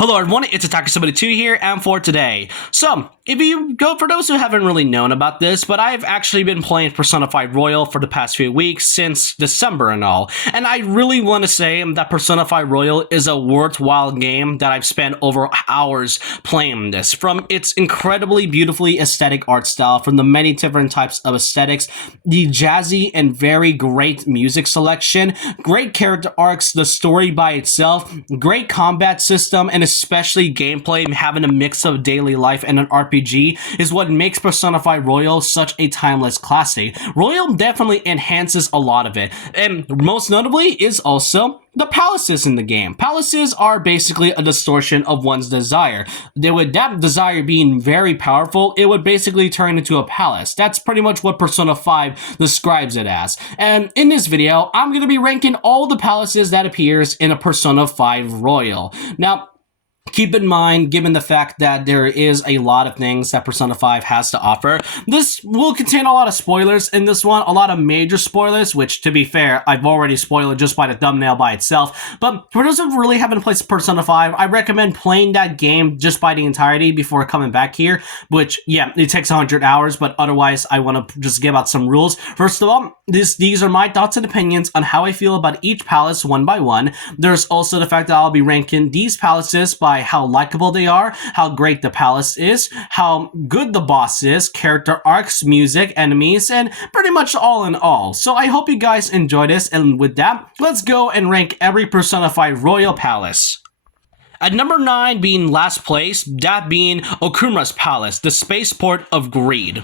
Hello everyone, it's Attacker72 here, and for today. So, for those who haven't really known about this, but I've actually been playing Persona 5 Royal for the past few weeks, since December and all, and I really want to say that Persona 5 Royal is a worthwhile game that I've spent over hours playing this. From its incredibly beautifully aesthetic art style, from the many different types of aesthetics, the jazzy and very great music selection, great character arcs, the story by itself, great combat system, and especially gameplay having a mix of daily life and an RPG is what makes Persona 5 Royal such a timeless classic. Royal definitely enhances a lot of it, and most notably is also the palaces in the game. Palaces are basically a distortion of one's desire. That desire being very powerful, it would basically turn into a palace. That's pretty much what Persona 5 describes it as. And in this video, I'm going to be ranking all the palaces that appears in a Persona 5 Royal. Now, keep in mind, given the fact that there is a lot of things that Persona 5 has to offer, this will contain a lot of spoilers in this one, a lot of major spoilers, which, to be fair, I've already spoiled just by the thumbnail by itself. But for those who really haven't played Persona 5, I recommend playing that game just by the entirety before coming back here, which, yeah, it takes 100 hours, but otherwise, I want to just give out some rules. First of all, these are my thoughts and opinions on how I feel about each palace one by one. There's also the fact that I'll be ranking these palaces by how likable they are, how great the palace is, how good the boss is, character arcs, music, enemies, and pretty much all in all. So I hope you guys enjoy this, and with that, let's go and rank every Persona 5 Royal Palace. At number 9 being last place, that being Okumura's Palace, the spaceport of greed.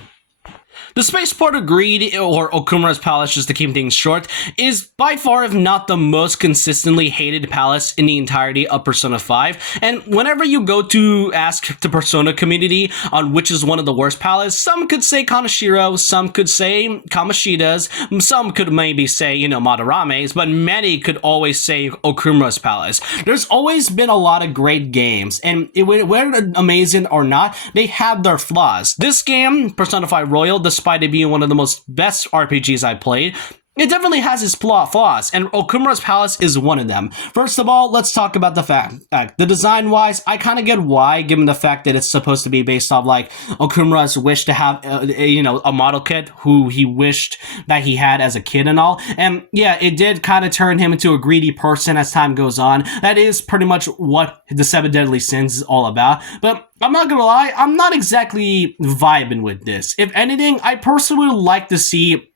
The Spaceport of Greed, or Okumura's Palace just to keep things short, is by far if not the most consistently hated palace in the entirety of Persona 5, and whenever you go to ask the Persona community on which is one of the worst palaces, some could say Kaneshiro, some could say Kamoshida's, some could maybe say, Madarame's, but many could always say Okumura's Palace. There's always been a lot of great games, and whether amazing or not, they have their flaws. This game, Persona 5 Royal, despite it being one of the most best RPGs I played, it definitely has its flaws, and Okumura's Palace is one of them. First of all, let's talk about the fact. The design-wise, I kind of get why, given the fact that it's supposed to be based off, Okumura's wish to have, a model kit who he wished that he had as a kid and all. And, yeah, it did kind of turn him into a greedy person as time goes on. That is pretty much what the Seven Deadly Sins is all about. But I'm not gonna lie, I'm not exactly vibing with this. If anything, I personally would like to see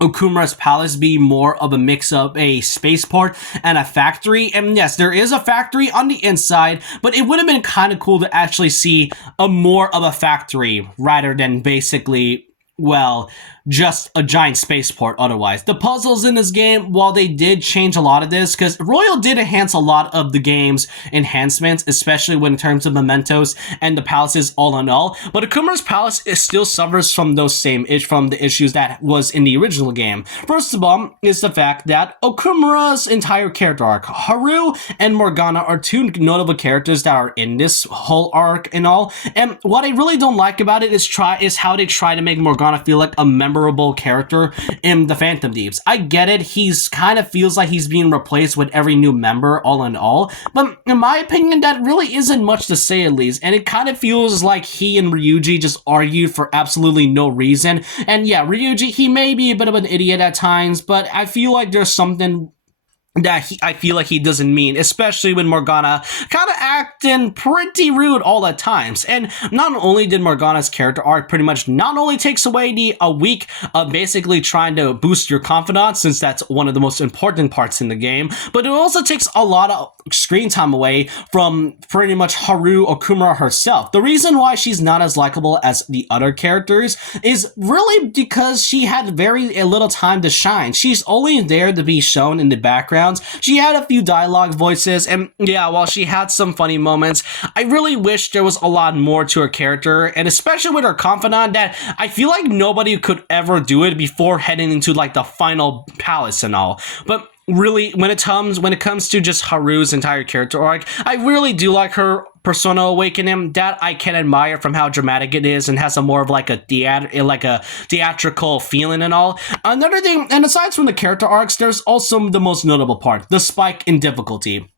Okumura's Palace be more of a mix of a spaceport and a factory. And yes, there is a factory on the inside, but it would have been kind of cool to actually see a more of a factory rather than basically, well, just a giant spaceport otherwise. The puzzles in this game, while they did change a lot of this, because Royal did enhance a lot of the game's enhancements, especially when in terms of mementos and the palaces all in all, but Okumura's Palace still suffers from those from the issues that was in the original game. First of all is the fact that Okumura's entire character arc, Haru and Morgana are two notable characters that are in this whole arc and all, and what I really don't like about it is how they try to make Morgana feel like a memorable character in the Phantom Thieves. I get it, he's kind of feels like he's being replaced with every new member all in all, but in my opinion that really isn't much to say at least, and it kind of feels like he and Ryuji just argued for absolutely no reason. And yeah, Ryuji, he may be a bit of an idiot at times, but I feel like there's something that I feel like he doesn't mean, especially when Morgana kind of acting pretty rude all at times. And not only did Morgana's character arc pretty much not only takes away a week of basically trying to boost your confidence, since that's one of the most important parts in the game, but it also takes a lot of screen time away from pretty much Haru Okumura herself. The reason why she's not as likable as the other characters is really because she had very little time to shine. She's only there to be shown in the background. She had a few dialogue voices, and yeah, while she had some funny moments, I really wish there was a lot more to her character, and especially with her confidant, that I feel like nobody could ever do it before heading into the final palace and all. But really, when it comes to just Haru's entire character arc, I really do like her Persona Awakening. That I can admire from how dramatic it is and has a more of a theatrical feeling and all. Another thing, and aside from the character arcs, there's also the most notable part, the spike in difficulty.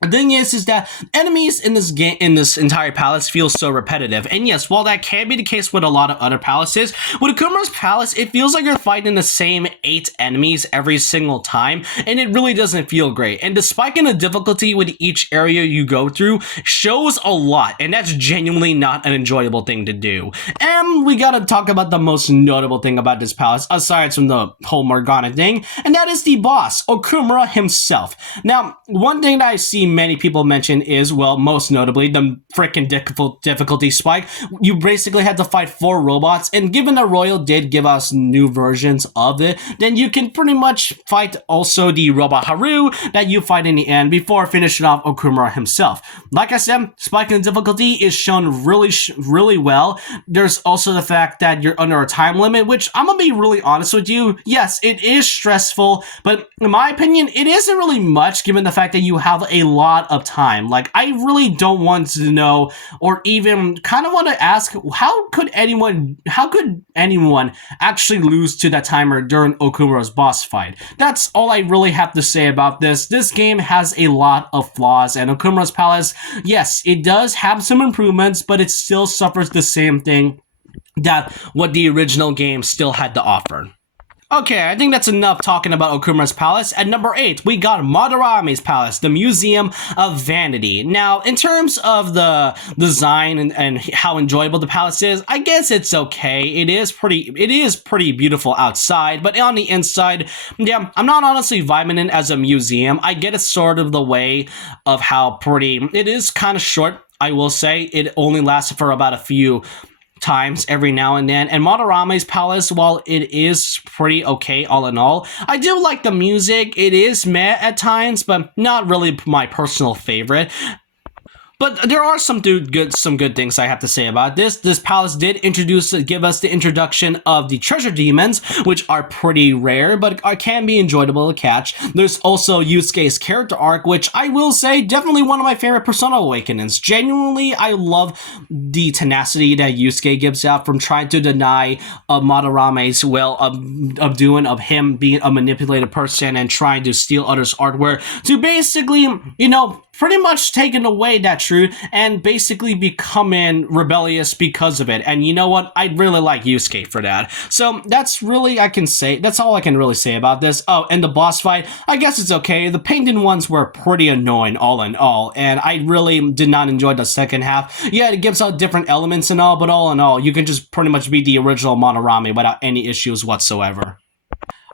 The thing is that enemies in this game, in this entire palace, feel so repetitive. And yes, while that can be the case with a lot of other palaces, with Akumura's palace, it feels like you're fighting the same 8 enemies every single time, and it really doesn't feel great. And the spike in the difficulty with each area you go through shows a lot, and that's genuinely not an enjoyable thing to do. And we gotta talk about the most notable thing about this palace, aside from the whole Morgana thing, and that is the boss, Okumura himself. Now, one thing that I see many people mention is, well, most notably, the freaking difficulty spike. You basically had to fight 4 robots, and given that Royal did give us new versions of it, then you can pretty much fight also the robot Haru that you fight in the end before finishing off Okumura himself. Like I said, spike in difficulty is shown really well. There's also the fact that you're under a time limit, which I'm gonna be really honest with you. Yes, it is stressful, but in my opinion, it isn't really much given the fact that you have a lot of time. Like, I really don't want to know, or even kind of want to ask, how could anyone actually lose to that timer during Okumura's boss fight? That's all I really have to say about this. This game has a lot of flaws, and Okumura's Palace, yes, it does have some improvements, but it still suffers the same thing that what the original game still had to offer. Okay, I think that's enough talking about Okumura's Palace. At number 8, we got Madarame's Palace, the Museum of Vanity. Now, in terms of the design and how enjoyable the palace is, I guess it's okay. It is pretty beautiful outside, but on the inside, yeah, I'm not honestly vibing it as a museum. I get it sort of the way of how pretty it is. Kind of short, I will say. It only lasted for about a few times every now and then, and Madarame's Palace, while it is pretty okay all in all, I do like the music. It is meh at times, but not really my personal favorite. But there are some good things I have to say about this. This palace did give us the introduction of the treasure demons, which are pretty rare, but can be enjoyable to catch. There's also Yusuke's character arc, which I will say definitely one of my favorite Persona Awakenings. Genuinely, I love the tenacity that Yusuke gives out from trying to deny Madarame's will of him being a manipulated person and trying to steal others' artwork to basically, pretty much taking away that truth and basically becoming rebellious because of it. And you know what? I really like Yusuke for that. So that's all I can really say about this. Oh, and the boss fight, I guess it's okay. The painted ones were pretty annoying all in all, and I really did not enjoy the second half. Yeah, it gives out different elements and all, but all in all, you can just pretty much be the original Madarame without any issues whatsoever.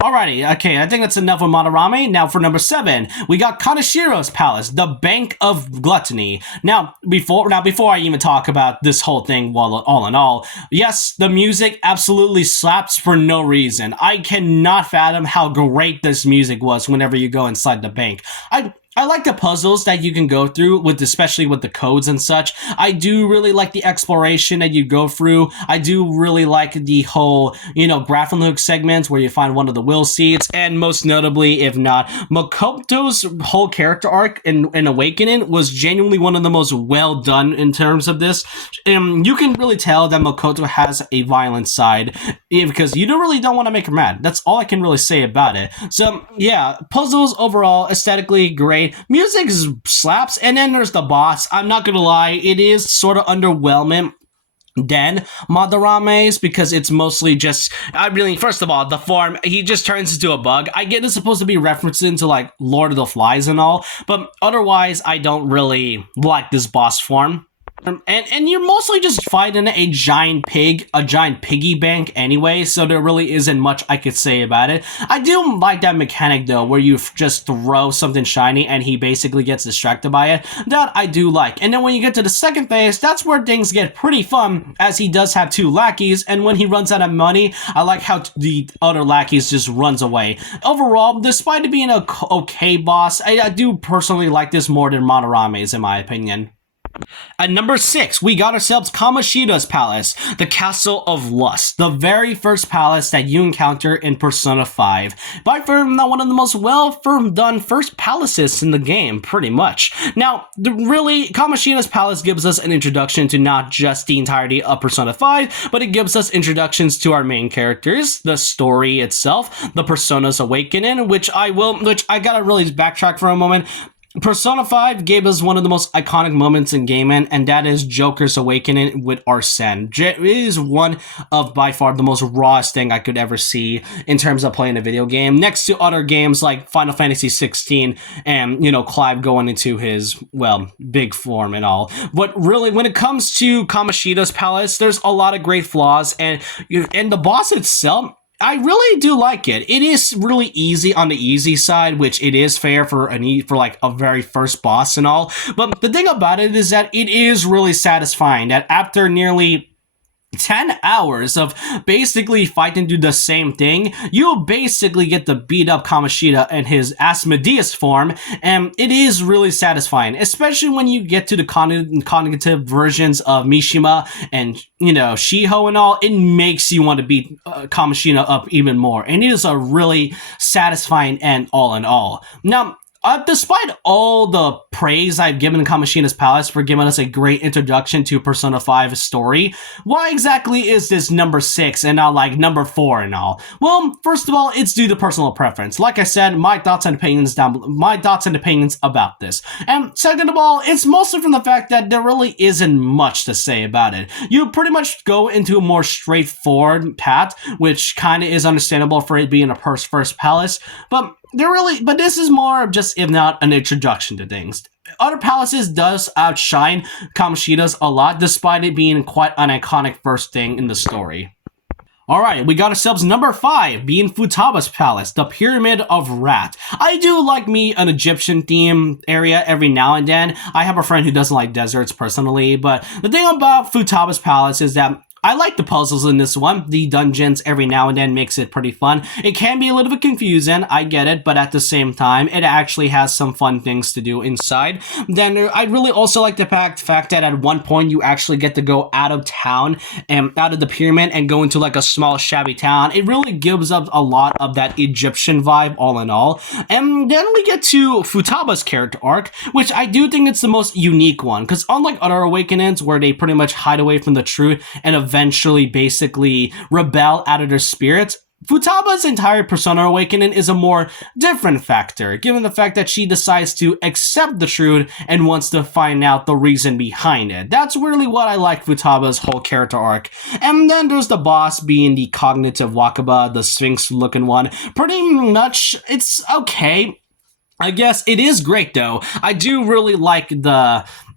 Alrighty, okay, I think that's enough of Madarame. Now for number 7, we got Kanashiro's Palace, the Bank of Gluttony. Now before I even talk about this whole thing, all in all, yes, the music absolutely slaps for no reason. I cannot fathom how great this music was whenever you go inside the bank. I like the puzzles that you can go through, especially with the codes and such. I do really like the exploration that you go through. I do really like the whole, grappling hook segments where you find one of the will seeds. And most notably, if not, Makoto's whole character arc in Awakening was genuinely one of the most well done in terms of this. You can really tell that Makoto has a violent side because you really don't want to make her mad. That's all I can really say about it. So yeah, puzzles overall, aesthetically great. Music slaps, and then there's the boss. I'm not gonna lie, it is sort of underwhelming than Madarame's because it's mostly just, first of all, the form, he just turns into a bug. I get it's supposed to be referencing to like Lord of the Flies and all, but otherwise I don't really like this boss form. And you're mostly just fighting a giant piggy bank anyway, so there really isn't much I could say about it. I do like that mechanic though, where you just throw something shiny and he basically gets distracted by it. That I do like. And then when you get to the second phase, that's where things get pretty fun, as he does have 2 lackeys, and when he runs out of money, I like how the other lackeys just runs away. Overall, despite it being a okay boss, I do personally like this more than Madarame's in my opinion. At number 6, we got ourselves Kamoshida's Palace, the Castle of Lust, the very first palace that you encounter in Persona 5. By far, one of the most well-done first palaces in the game, pretty much. Now, Kamoshida's Palace gives us an introduction to not just the entirety of Persona 5, but it gives us introductions to our main characters, the story itself, the Persona's Awakening, which I gotta really backtrack for a moment. Persona 5 gave us one of the most iconic moments in gaming, and that is Joker's awakening with Arsene. It is one of by far the most rawest thing I could ever see in terms of playing a video game, next to other games like Final Fantasy 16 and, Clive going into his, well, big form and all. But really, when it comes to Kamoshida's palace, there's a lot of great flaws, and the boss itself, I really do like it. It is really easy on the easy side, which it is fair for like a very first boss and all. But the thing about it is that it is really satisfying that after nearly 10 hours of basically fighting to the same thing, you basically get to beat up Kamoshida in his Asmodeus form, and it is really satisfying, especially when you get to the cognitive versions of Mishima and, Shiho and all. It makes you want to beat Kamoshida up even more, and it is a really satisfying end all in all. Now, despite all the praise I've given Kamoshida's Palace for giving us a great introduction to Persona 5's story, why exactly is this number 6 and not like number 4 and all? Well, first of all, it's due to personal preference. Like I said, my thoughts and opinions about this. And second of all, it's mostly from the fact that there really isn't much to say about it. You pretty much go into a more straightforward path, which kind of is understandable for it being a first palace, but this is more of just, if not, an introduction to things. Other palaces does outshine Kamoshida's a lot, despite it being quite an iconic first thing in the story. Alright, we got ourselves number 5, being Futaba's Palace, the Pyramid of Rat. I do like me an Egyptian theme area every now and then. I have a friend who doesn't like deserts personally, but the thing about Futaba's Palace is that I like the puzzles in this one. The dungeons every now and then makes it pretty fun. It can be a little bit confusing, I get it, but at the same time, it actually has some fun things to do inside. Then I really also like the fact that at one point you actually get to go out of town and out of the pyramid and go into like a small shabby town. It really gives up a lot of that Egyptian vibe all in all. And then we get to Futaba's character arc, which I do think it's the most unique one, because unlike other awakenings where they pretty much hide away from the truth and eventually basically rebel out of their spirits, Futaba's entire Persona awakening is a more different factor, given the fact that she decides to accept the truth and wants to find out the reason behind it. That's really what I like Futaba's whole character arc. And then there's the boss being the cognitive Wakaba, the Sphinx looking one. Pretty much, it's okay. I guess it is great though. I do really like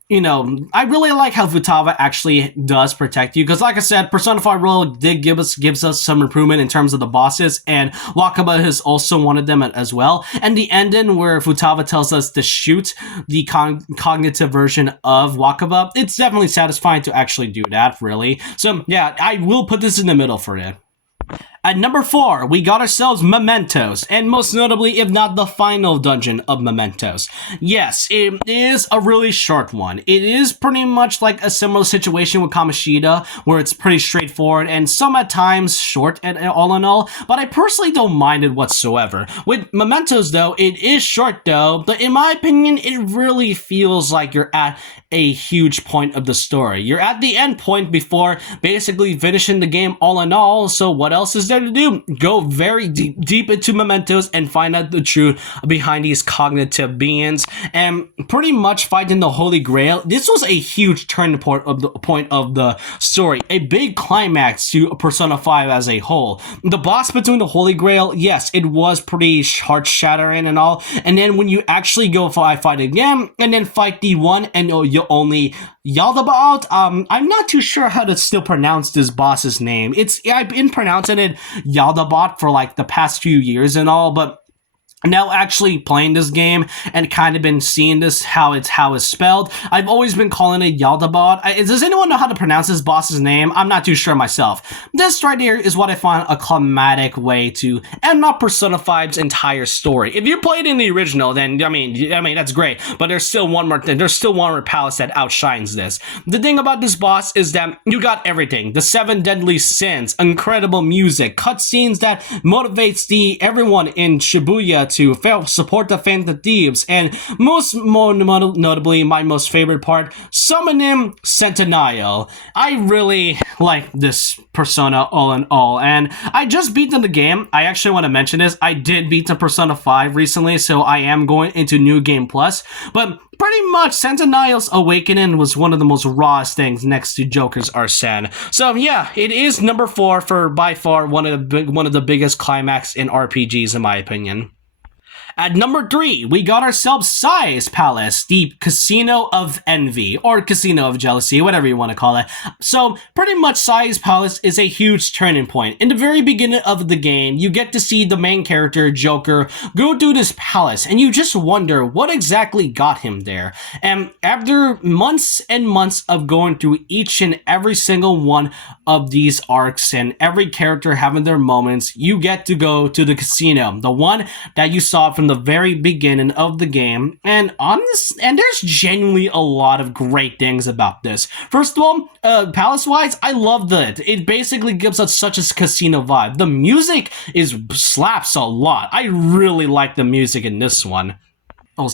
I really like how Futaba actually does protect you, because like I said, Persona 5 Royal gives us some improvement in terms of the bosses, and Wakaba is also one of them as well. And the ending where Futaba tells us to shoot the cognitive version of Wakaba, it's definitely satisfying to actually do that, really. So yeah, I will put this in the middle for it. At number 4, we got ourselves Mementos, and most notably, if not the final dungeon of Mementos. Yes, it is a really short one. It is pretty much like a similar situation with Kamoshida, where it's pretty straightforward and some at times short all in all, but I personally don't mind it whatsoever. With Mementos though, it is short though, but in my opinion, it really feels like you're at a huge point of the story. You're at the end point before basically finishing the game all in all, so what else is there to do? Go very deep into Mementos and find out the truth behind these cognitive beings, and pretty much fighting the Holy Grail. This was a huge turning point of the story, a big climax to Persona 5 as a whole. The boss between the Holy Grail, yes, it was pretty heart-shattering and all, and then when you actually go fight again, and then fight the one and you only Yaldabaoth, I'm not too sure how to still pronounce this boss's name. I've been pronouncing it Yaldabaoth for like the past few years and all, but now actually playing this game and kind of been seeing this how it's spelled, I've always been calling it Yaldabaoth. Does anyone know how to pronounce this boss's name? I'm not too sure myself. This right here is what I find a climatic way to end up Persona 5's entire story. If you played in the original, then I mean that's great, but there's still one more palace that outshines this. The thing about this boss is that you got everything: the 7 deadly sins, incredible music, cutscenes that motivates everyone in Shibuya to support the Phantom Thieves, and more notably, my most favorite part, summoning Centennial. I really like this Persona all in all, and I just beat the game. I actually want to mention this. I did beat the Persona 5 recently, so I am going into New Game Plus, but pretty much Centennial's Awakening was one of the most rawest things next to Joker's Arsene. So yeah, it is number 4 for by far one of the biggest climax in RPGs in my opinion. At number 3, we got ourselves Sai's Palace, the Casino of Envy, or Casino of Jealousy, whatever you want to call it. So, pretty much Sai's Palace is a huge turning point. In the very beginning of the game, you get to see the main character, Joker, go through this palace, and you just wonder what exactly got him there. And after months and months of going through each and every single one of these arcs, and every character having their moments, you get to go to the casino, the one that you saw from the very beginning of the game, and there's genuinely a lot of great things about this. First of all, palace-wise, I loved it. It basically gives us such a casino vibe. The music slaps a lot. I really like the music in this one.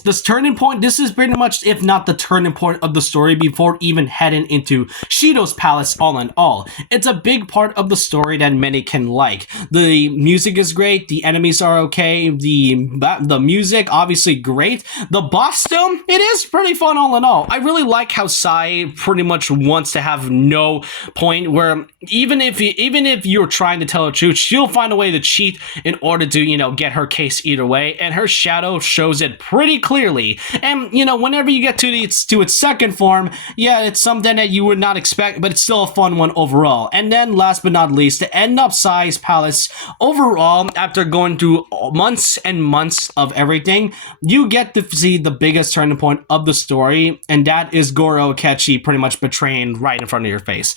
This turning point, this is pretty much, if not the turning point of the story before even heading into Shido's palace all in all. It's a big part of the story that many can like. The music is great, the enemies are okay, the music, obviously great. The boss though, it is pretty fun all in all. I really like how Sai pretty much wants to have no point where even if you're trying to tell the truth, she'll find a way to cheat in order to, get her case either way, and her shadow shows it pretty clearly. And whenever you get to its second form, yeah, it's something that you would not expect, but it's still a fun one overall. And then last but not least, to end up Sai's Palace overall, after going through months and months of everything, you get to see the biggest turning point of the story, and that is Goro Akechi pretty much betraying right in front of your face.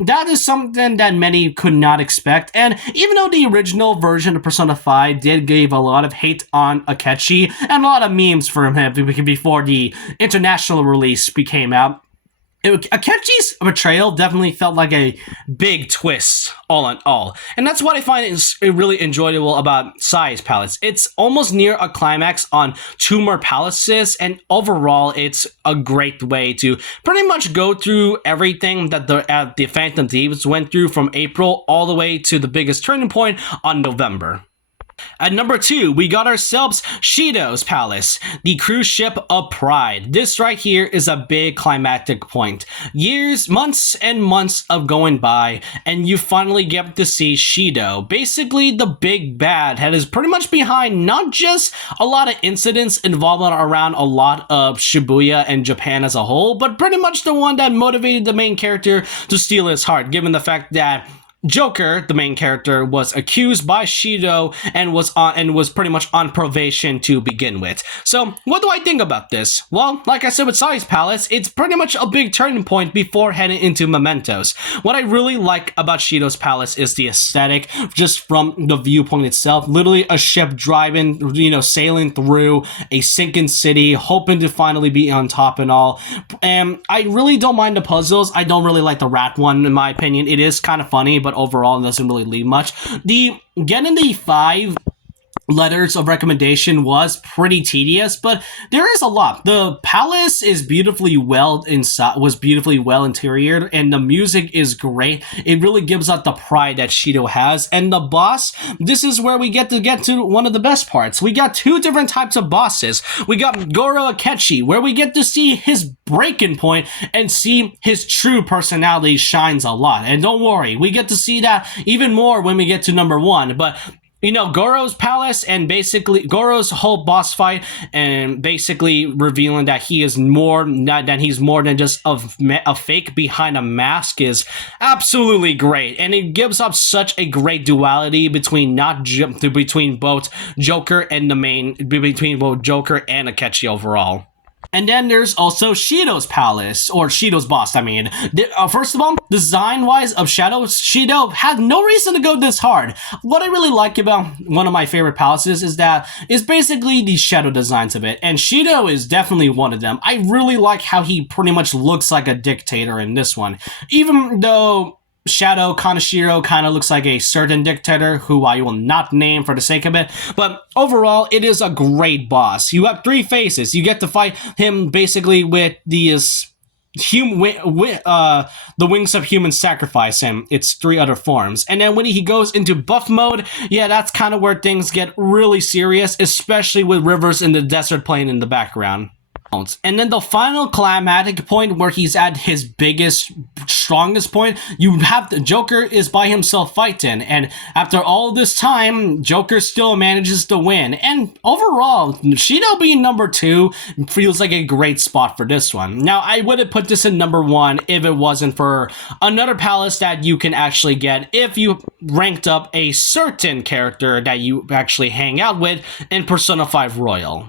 That is something that many could not expect, and even though the original version of Persona 5 did give a lot of hate on Akechi and a lot of memes from him before the international release came out, Akechi's betrayal definitely felt like a big twist, all in all. And that's what I find is really enjoyable about Sai's Palace. It's almost near a climax on 2 more palaces, and overall, it's a great way to pretty much go through everything that the Phantom Thieves went through from April all the way to the biggest turning point on November. At number 2, we got ourselves Shido's Palace, the cruise ship of pride. This right here is a big climactic point. Years, months, and months of going by, and you finally get to see Shido, basically the big bad that is pretty much behind not just a lot of incidents involving around a lot of Shibuya and Japan as a whole, but pretty much the one that motivated the main character to steal his heart, given the fact that Joker, the main character, was accused by Shido and was pretty much on probation to begin with. So, what do I think about this? Well, like I said with Sai's Palace, it's pretty much a big turning point before heading into Mementos. What I really like about Shido's Palace is the aesthetic, just from the viewpoint itself. Literally a ship driving, sailing through a sinking city, hoping to finally be on top and all. And I really don't mind the puzzles. I don't really like the rat one, in my opinion. It is kind of funny, but overall it doesn't really leave much. Getting the 5 letters of recommendation was pretty tedious, but there is a lot. The palace is beautifully well interiored, and the music is great. It really gives out the pride that Shido has. And the boss, this is where we get to one of the best parts. We got 2 different types of bosses. We got Goro Akechi, where we get to see his breaking point and see his true personality shines a lot. And don't worry, we get to see that even more when we get to number 1. But Goro's palace and basically Goro's whole boss fight, and basically revealing that he's more than just a fake behind a mask, is absolutely great, and it gives up such a great duality between both Joker and Akechi overall. And then there's also Shido's Palace, or Shido's boss, I mean. First of all, design-wise of Shido had no reason to go this hard. What I really like about one of my favorite palaces is basically the shadow designs of it, and Shido is definitely one of them. I really like how he pretty much looks like a dictator in this one. Even though Shadow Kaneshiro kind of looks like a certain dictator who I will not name for the sake of it. But overall, it is a great boss. You have 3 faces. You get to fight him basically with these the wings of human sacrifice and its 3 other forms. And then when he goes into buff mode, yeah, that's kind of where things get really serious, especially with rivers in the desert plain in the background. And then the final climactic point where he's at his biggest, strongest point, you have the Joker is by himself fighting, and after all this time, Joker still manages to win. And overall, Shido being number 2 feels like a great spot for this one. Now, I would have put this in number 1 if it wasn't for another palace that you can actually get if you ranked up a certain character that you actually hang out with in Persona 5 Royal.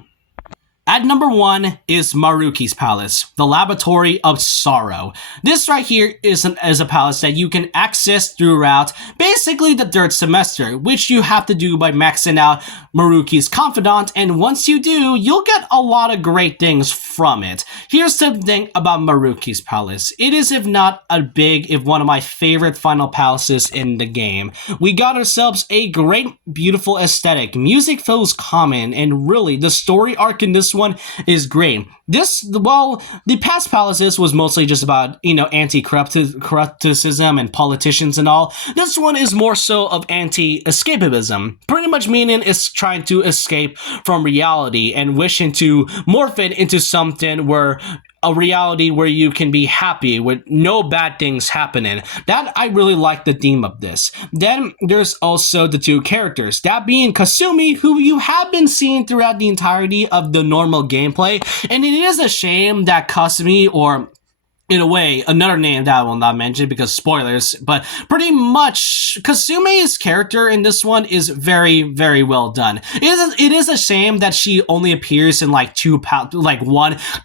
At number 1 is Maruki's Palace, the Laboratory of Sorrow. This right here is a palace that you can access throughout basically the 3rd semester, which you have to do by maxing out Maruki's Confidant, and once you do, you'll get a lot of great things from it. Here's the thing about Maruki's Palace. It is, if not if one of my favorite final palaces in the game. We got ourselves a great, beautiful aesthetic. Music feels common, and really, the story arc in this one is great. The past palaces was mostly just about, anti-corrupticism and politicians and all. This one is more so of anti-escapism. Pretty much meaning it's trying to escape from reality and wishing to morph it into something where a reality where you can be happy with no bad things happening. That I really like the theme of this. Then there's also the 2 characters, that being Kasumi, who you have been seeing throughout the entirety of the normal gameplay, and it is a shame that Kasumi, or in a way, another name that I will not mention because spoilers, but pretty much Kasumi's character in this one is very, very well done. It is a shame that she only appears in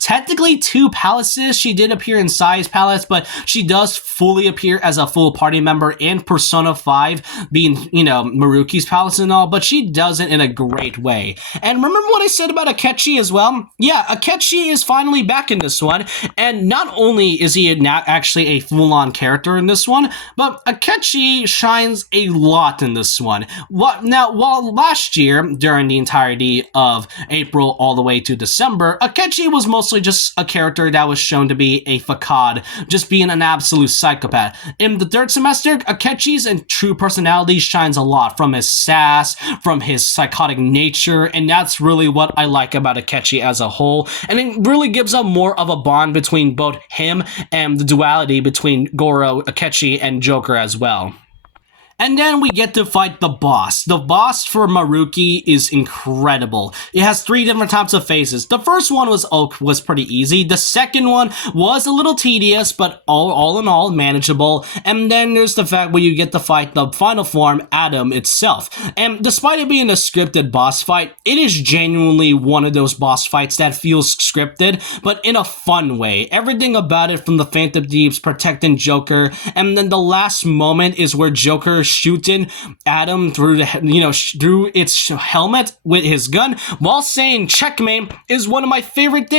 technically 2 palaces. She did appear in Sai's palace, but she does fully appear as a full party member in Persona 5, being, Maruki's palace and all, but she does it in a great way. And remember what I said about Akechi as well? Yeah, Akechi is finally back in this one, and not only is he not actually a full-on character in this one, but Akechi shines a lot in this one. While last year, during the entirety of April all the way to December, Akechi was mostly just a character that was shown to be a facade, just being an absolute psychopath. In the 3rd semester, Akechi's true personality shines a lot, from his sass, from his psychotic nature, and that's really what I like about Akechi as a whole, and it really gives up more of a bond between both him and the duality between Goro, Akechi, and Joker as well. And then we get to fight the boss. The boss for Maruki is incredible. It has 3 different types of phases. The first one was pretty easy. The second one was a little tedious, but all in all, manageable. And then there's the fact where you get to fight the final form, Adam itself. And despite it being a scripted boss fight, it is genuinely one of those boss fights that feels scripted, but in a fun way. Everything about it, from the Phantom Deeps protecting Joker, and then the last moment is where Joker shooting Adam through through its helmet with his gun while saying checkmate is one of my favorite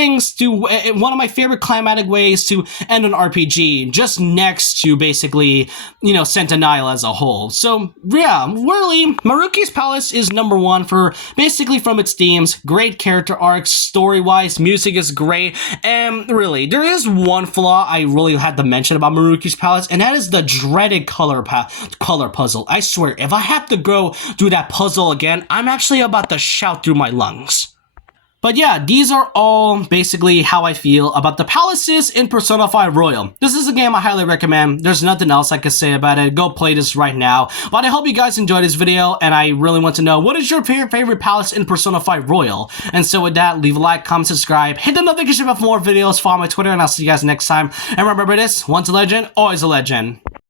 climatic ways to end an RPG, just next to basically, Sentinel as a whole. So yeah, really, Maruki's Palace is number 1 for basically from its themes, great character arcs, story-wise, music is great, and really, there is one flaw I really had to mention about Maruki's Palace, and that is the dreaded color puzzle. I swear, if I have to go through that puzzle again, I'm actually about to shout through my lungs. But yeah, these are all basically how I feel about the palaces in Persona 5 Royal. This is a game I highly recommend. There's nothing else I could say about it. Go play this right now. But I hope you guys enjoyed this video, and I really want to know, what is your favorite palace in Persona 5 Royal? And so with that, leave a like, comment, subscribe, hit the notification bell for more videos, follow my Twitter, and I'll see you guys next time. And remember this, once a legend, always a legend.